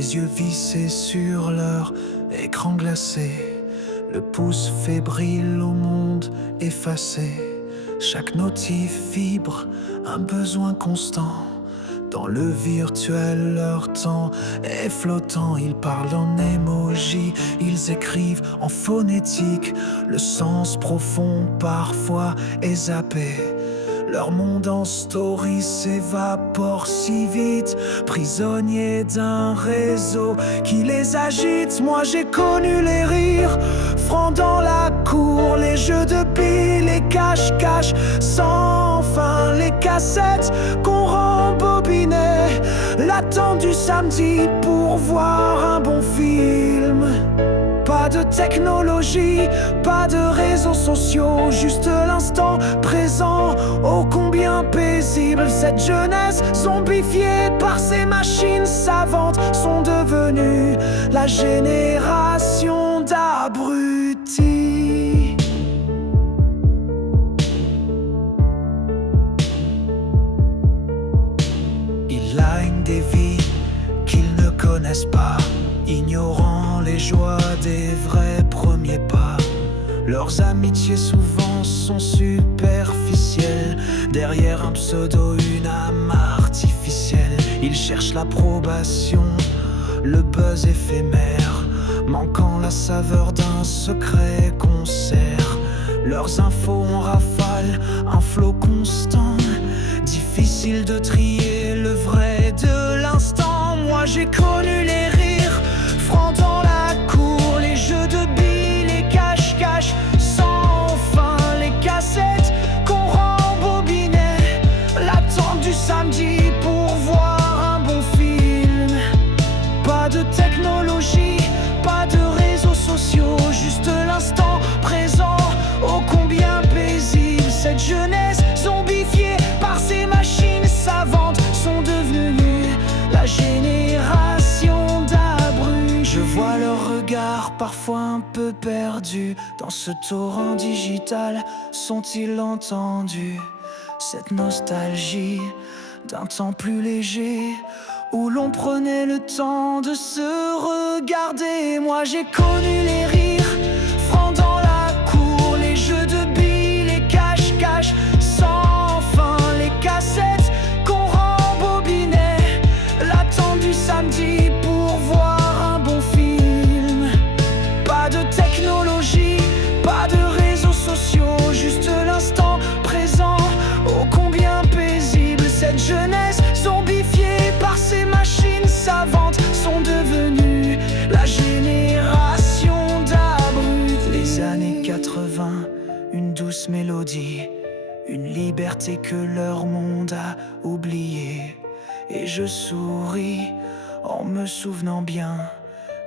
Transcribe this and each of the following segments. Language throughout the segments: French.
les yeux vissés sur leur écran glacé, le pouce fébrile au monde effacé. Chaque notif vibre, un besoin constant. Dans le virtuel, leur temps est flottant. Ils parlent en émoji, ils écrivent en phonétique. Le sens profond parfois est zappé. Leur monde en story s'évapore si vite, prisonniers d'un réseau qui les agite. Moi j'ai connu les rires, francs dans la cour, les jeux de billes, les cache-cache sans fin, les cassettes qu'on rembobinait, l'attente du samedi pour voir un bon film. Pas de technologie, pas de réseaux sociaux, juste l'instant présent, ô combien paisible. Cette jeunesse zombifiée par ces machines savantes sont devenues la génération d'abrutis. Ils linent des vies qu'ils ne connaissent pas, ignorant les joies des vrais premiers pas. Leurs amitiés souvent sont superficielles, derrière un pseudo, une âme artificielle. Ils cherchent l'approbation, le buzz éphémère, manquant la saveur d'un secret concert. Leurs infos en rafale, un flot constant, difficile de trier le vrai de l'instant. Moi j'ai connu les rires, francs dans la cour, les jeux de billes, les cache-cache sans fin, les cassettes qu'on rembobinait, l'attente du samedi pour voir un bon film. Pas de technologie, pas de réseaux sociaux, juste l'instant présent, ô combien paisible. Cette jeunesse zombifiée par ces machines savantes sont devenues la génération d'abrutis. Je vois leur regard parfois un peu perdu dans ce torrent digital. Sont-ils entendus cette nostalgie d'un temps plus léger où l'on prenait le temps de se regarder? Moi j'ai connu les rires, francs dans la cour, les jeux de billes, les cache-cache sans fin, les cassettes qu'on rembobinait, l'attente du samedi pour voir un bon film. Pas de technologie, pas de réseaux sociaux, juste l'instant présent, ô combien paisible. Cette jeunesse zombifiée par ces machines savantes sont devenues la génération d'abrutis. Les années 80, une douce mélodie, une liberté que leur monde a oubliée. Et je souris en me souvenant bien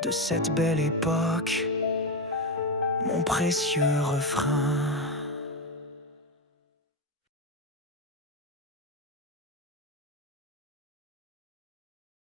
de cette belle époque, mon précieux refrain.